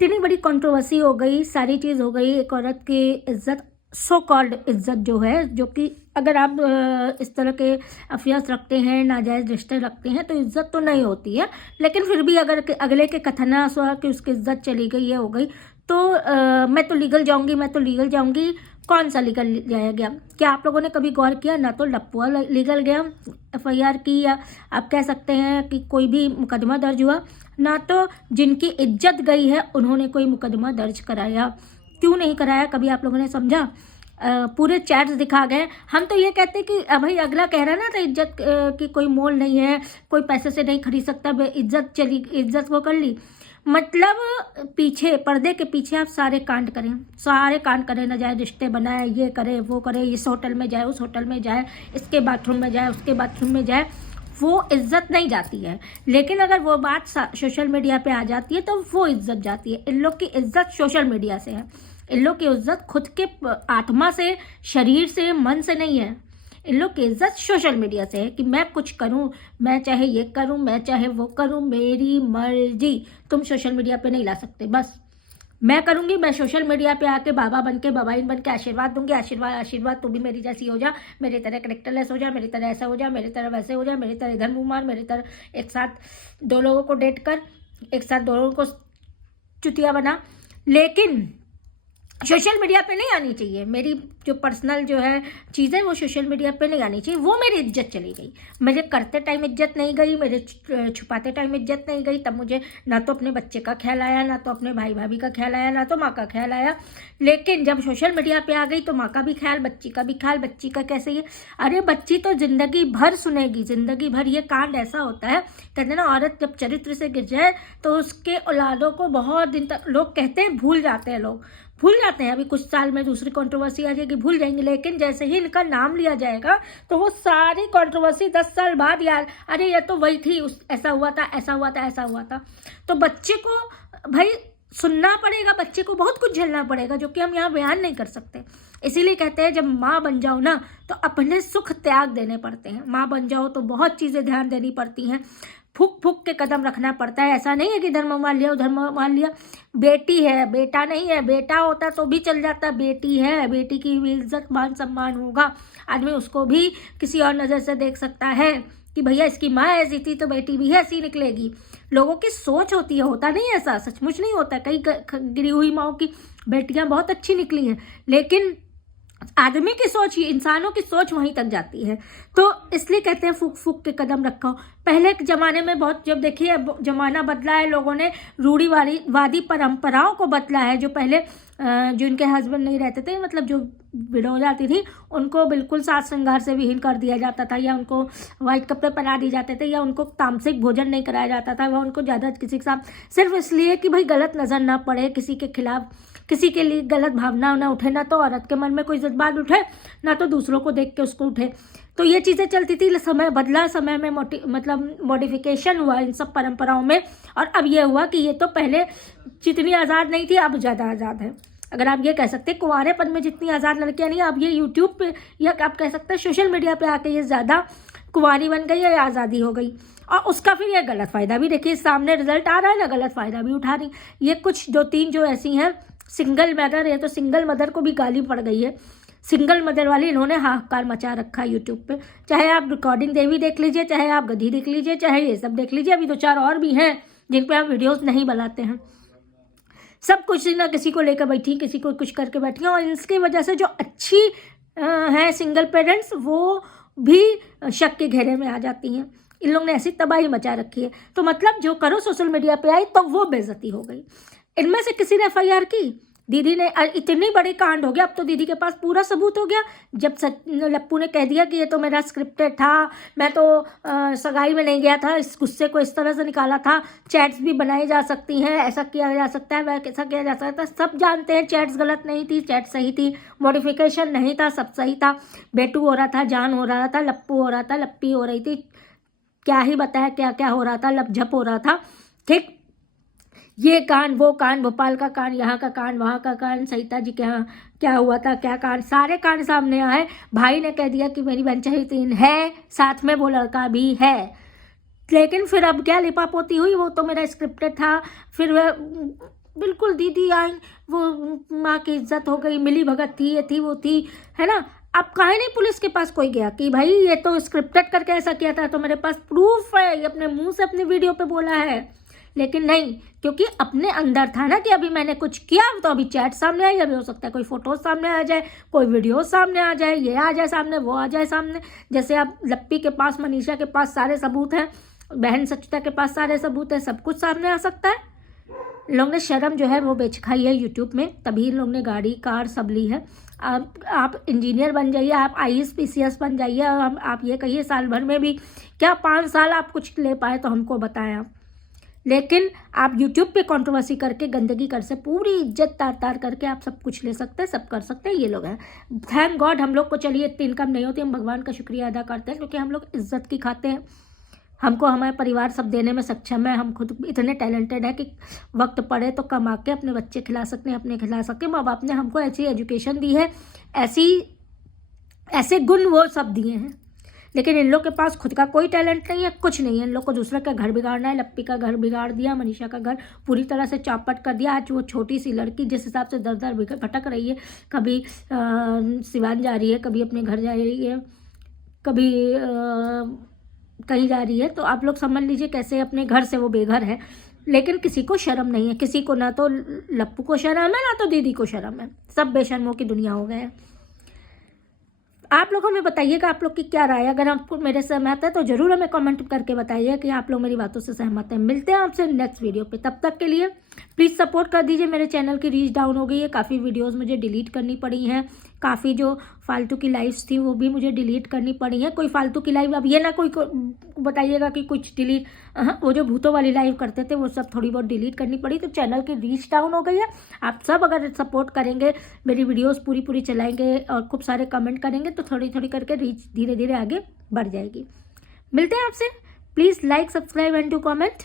इतनी बड़ी कंट्रोवर्सी हो गई, सारी चीज़ हो गई, एक औरत की इज्जत, सो कॉल्ड इज्जत जो है, जो कि अगर आप इस तरह के अफेयर्स रखते हैं, नाजायज़ रिश्ते रखते हैं तो इज्जत तो नहीं होती है, लेकिन फिर भी अगर अगले के कथनानुसार कि उसकी इज्जत चली गई है, हो गई, तो मैं तो लीगल जाऊंगी, मैं तो लीगल जाऊंगी। कौन सा लीगल जाया गया? क्या आप लोगों ने कभी गौर किया? ना तो लप्पुआ लीगल गया, एफआईआर की, या आप कह सकते हैं कि कोई भी मुकदमा दर्ज हुआ, ना तो जिनकी इज्जत गई है उन्होंने कोई मुकदमा दर्ज कराया। क्यों नहीं कराया? कभी आप लोगों ने समझा? पूरे चैट्स दिखा गए। हम तो ये कहते हैं कि भाई अगला कह रहा है ना, तो इज्जत की कोई मोल नहीं है, कोई पैसे से नहीं खरीद सकता, इज्जत चली, इज्जत वो कर ली। मतलब पीछे, पर्दे के पीछे आप सारे कांड करें, सारे कांड करें, ना जाए रिश्ते बनाए, ये करे वो करे, इस होटल में जाए, उस होटल में जाए, इसके बाथरूम में जाए, उसके बाथरूम में जाए, वो इज्जत नहीं जाती है। लेकिन अगर वो बात सोशल मीडिया पे आ जाती है तो वो इज्जत जाती है। इन लोग की इज्जत सोशल मीडिया से है, इन लोग की इज्जत खुद के आत्मा से, शरीर से, मन से नहीं है। इन लोग की इज्जत सोशल मीडिया से है कि मैं कुछ करूं, मैं चाहे ये करूं, मैं चाहे वो करूं, मेरी मर्जी। तुम सोशल मीडिया पे नहीं ला सकते। बस मैं करूंगी, मैं सोशल मीडिया पे आके बाबा बन के, बाबाइन बन के आशीर्वाद दूंगी, आशीर्वाद आशीर्वाद, तू भी मेरी जैसी हो जा, मेरी तरह करेक्टरलेस हो जा, मेरी तरह ऐसा हो जा, मेरी तरह वैसे हो जा, मेरी तरह इधर मुंह मार, मेरी तरह एक साथ दो लोगों को डेट कर, एक साथ दो लोगों को चुतिया बना। लेकिन सोशल मीडिया पे नहीं आनी चाहिए। मेरी जो पर्सनल जो है चीज़ें, वो सोशल मीडिया पे नहीं आनी चाहिए। वो मेरी इज्जत चली गई, मेरे करते टाइम इज्जत नहीं गई, मेरे छुपाते टाइम इज्जत नहीं गई। तब मुझे ना तो अपने बच्चे का ख्याल आया, ना तो अपने भाई भाभी का ख्याल आया, ना तो माँ का ख्याल आया। लेकिन जब सोशल मीडिया पे आ गई तो माँ का भी ख्याल, बच्ची का भी ख्याल। बच्ची का कैसे? ये अरे बच्ची तो जिंदगी भर सुनेगी, जिंदगी भर। ये कांड ऐसा होता है, कहते ना, औरत जब चरित्र से गिर जाए तो उसके औलादों को बहुत दिन तक, लोग कहते हैं भूल जाते हैं, लोग भूल जाते हैं। अभी कुछ साल में दूसरी कंट्रोवर्सी आ जाएगी, भूल जाएंगे। लेकिन जैसे ही इनका नाम लिया जाएगा तो वो सारी कंट्रोवर्सी 10 साल बाद यार, अरे ये तो वही थी, ऐसा हुआ था, ऐसा हुआ था, ऐसा हुआ था। तो बच्चे को भाई सुनना पड़ेगा, बच्चे को बहुत कुछ झेलना पड़ेगा, जो कि हम यहाँ बयान नहीं कर सकते। इसीलिए कहते हैं जब माँ बन जाओ ना तो अपने सुख त्याग देने पड़ते हैं। माँ बन जाओ तो बहुत चीज़ें ध्यान देनी पड़ती हैं, फूक फूक के कदम रखना पड़ता है। ऐसा नहीं है कि धर्म मान लिया, उधर मान लिया। बेटी है, बेटा नहीं है। बेटा होता तो भी चल जाता, बेटी है, बेटी की भी इज्जत मान सम्मान होगा। आदमी उसको भी किसी और नज़र से देख सकता है कि भैया इसकी माँ ऐसी थी तो बेटी भी ऐसी निकलेगी। लोगों की सोच होती है, होता नहीं ऐसा, सचमुच नहीं होता। कई गिरी हुई माओ की बेटियां बहुत अच्छी निकली हैं, लेकिन आदमी की सोच, इंसानों की सोच वहीं तक जाती है। तो इसलिए कहते हैं फूक फूक के कदम रखो। पहले के ज़माने में बहुत, जब देखिए ज़माना बदला है, लोगों ने रूढ़िवादी परंपराओं को बदला है। जो पहले जो इनके हस्बैंड नहीं रहते थे, मतलब जो विडो हो जाती थी, उनको बिल्कुल साज श्रृंगार से विहीन कर दिया जाता था, या उनको वाइट कपड़े पहना दिए जाते थे, या उनको तामसिक भोजन नहीं कराया जाता था, वह उनको ज़्यादा किसी के साथ, सिर्फ इसलिए कि भाई गलत नज़र ना पड़े, किसी के खिलाफ, किसी के लिए गलत भावना ना उठे, ना तो औरत के मन में कोई जज्बात उठे, ना तो दूसरों को देख के उसको उठे। तो ये चीज़ें चलती थी। समय बदला, समय में मतलब मॉडिफिकेशन हुआ इन सब परंपराओं में। और अब ये हुआ कि ये तो पहले जितनी आज़ाद नहीं थी, अब ज़्यादा आज़ाद है। अगर आप ये कह सकते हैं कुंवारेपन में जितनी आज़ाद लड़कियां नहीं, अब ये यूट्यूब पे, या आप कह सकते हैं सोशल मीडिया पे आके ये ज़्यादा कुंवारी बन गई है, या आज़ादी हो गई। और उसका फिर ये गलत फ़ायदा भी, देखिए सामने रिजल्ट आ रहा है ना, गलत फ़ायदा भी उठा रही। ये कुछ 2-3 जो ऐसी हैं सिंगल मदर है, तो सिंगल मदर को भी गाली पड़ गई है। सिंगल मदर वाली इन्होंने हाहाकार मचा रखा है यूट्यूब पे। चाहे आप रिकॉर्डिंग देवी देख लीजिए, चाहे आप गधी देख लीजिए, चाहे ये सब देख लीजिए। अभी 2-4 और भी हैं जिन पे हम वीडियोस नहीं बनाते हैं। सब कुछ ना किसी को लेकर बैठी, किसी को कुछ करके बैठी हैं। और इसकी वजह से जो अच्छी हैं सिंगल पेरेंट्स, वो भी शक के घेरे में आ जाती हैं। इन लोगों ने ऐसी तबाही मचा रखी है। तो मतलब जो करो सोशल मीडिया पे आई तो वो बेइज्जती हो गई। इनमें से किसी ने एफआईआर की, दीदी ने, इतनी बड़ी कांड हो गया। अब तो दीदी के पास पूरा सबूत हो गया। जब लप्पू ने कह दिया कि ये तो मेरा स्क्रिप्टेड था, मैं तो सगाई में नहीं गया था, इस गुस्से को इस तरह से निकाला था, चैट्स भी बनाई जा सकती हैं, ऐसा किया जा सकता है, वैसा किया जा सकता है। सब जानते हैं चैट्स गलत नहीं थी, चैट सही थी, मॉडिफिकेशन नहीं था, सब सही था। बेटू हो रहा था, जान हो रहा था, लप्पू हो रहा था, लप्पी हो रही थी, क्या ही बताया क्या क्या हो रहा था, लपझप हो रहा था। ठीक, ये कांड, वो कांड, भोपाल का कांड, यहाँ का कांड, वहाँ का कांड, सरिता जी के यहाँ क्या हुआ था, क्या कांड, सारे कांड सामने आए। भाई ने कह दिया कि मेरी बनचाही तीन है, साथ में वो लड़का भी है। लेकिन फिर अब क्या लिपापोती हुई, वो तो मेरा स्क्रिप्टेड था। फिर वह बिल्कुल दीदी आई, वो माँ की इज्जत हो गई, मिली भगत थी, ये थी वो थी, है ना। अब काहे नहीं पुलिस के पास कोई गया कि भाई ये तो स्क्रिप्टेड करके ऐसा किया था, तो मेरे पास प्रूफ है, ये अपने मुंह से अपनी वीडियो पे बोला है। लेकिन नहीं, क्योंकि अपने अंदर था ना कि अभी मैंने कुछ किया, तो अभी चैट सामने आई, अभी हो सकता है कोई फोटो सामने आ जाए, कोई वीडियो सामने आ जाए, ये आ जाए सामने, वो आ जाए सामने। जैसे अब लप्पी के पास, मनीषा के पास सारे सबूत हैं, बहन सचिता के पास सारे सबूत हैं, सब कुछ सामने आ सकता है। लोग ने शर्म जो है वो बेच खाई है यूट्यूब में, तभी इन लोग ने गाड़ी कार सब ली है। आप इंजीनियर बन जाइए, आप IAS PCS बन जाइए, और आप ये कहिए साल भर में भी क्या 5 साल आप कुछ ले पाए तो हमको बताएं आप। लेकिन आप यूट्यूब पे कंट्रोवर्सी करके गंदगी कर से पूरी इज्जत तार तार करके आप सब कुछ ले सकते हैं, सब कर सकते हैं, ये लोग हैं। थैंक गॉड हम लोग को चलिए इतनी इनकम नहीं होती, हम भगवान का शुक्रिया अदा करते हैं, क्योंकि हम लोग इज्जत की खाते हैं। हमको हमारे परिवार सब देने में सक्षम है, हम खुद इतने टैलेंटेड है कि वक्त पड़े तो कमा के अपने बच्चे खिला सकते हैं, अपने खिला सकते हैं। माँ बाप ने हमको ऐसी एजुकेशन दी है, ऐसे गुण वो सब दिए हैं। लेकिन इन लोग के पास खुद का कोई टैलेंट नहीं है, कुछ नहीं है। इन लोग को दूसरे का घर बिगाड़ना है। लप्पी का घर बिगाड़ दिया, मनीषा का घर पूरी तरह से चौपट कर दिया। आज वो छोटी सी लड़की जिस हिसाब से दर दर भटक रही है, कभी सिवान जा रही है, कभी अपने घर जा रही है, कभी कहीं जा रही है, तो आप लोग समझ लीजिए कैसे अपने घर से वो बेघर है। लेकिन किसी को शर्म नहीं है, किसी को, ना तो लप्पू को शर्म है, ना तो दीदी को शर्म है, सब बेशर्मों की दुनिया हो गए हैं। आप लोग हमें बताइएगा आप लोग की क्या राय है। अगर आपको मेरे सहमत है तो जरूर हमें कमेंट करके बताइए कि आप लोग मेरी बातों से सहमत हैं। मिलते हैं आपसे नेक्स्ट वीडियो पे, तब तक के लिए प्लीज़ सपोर्ट कर दीजिए। मेरे चैनल की रीच डाउन हो गई है, काफ़ी वीडियोस मुझे डिलीट करनी पड़ी हैं, काफ़ी जो फालतू की लाइव्स थी वो भी मुझे डिलीट करनी पड़ी है। कोई फालतू की लाइव, अब ये ना कोई बताइएगा कि कुछ डिलीट, वो जो भूतों वाली लाइव करते थे वो सब थोड़ी बहुत डिलीट करनी पड़ी, तो चैनल की रीच डाउन हो गई है। आप सब अगर सपोर्ट करेंगे, मेरी वीडियोस पूरी पूरी चलाएंगे और खूब सारे कमेंट करेंगे, तो थोड़ी थोड़ी करके रीच धीरे धीरे आगे बढ़ जाएगी। मिलते हैं आपसे, please like, subscribe and do comment.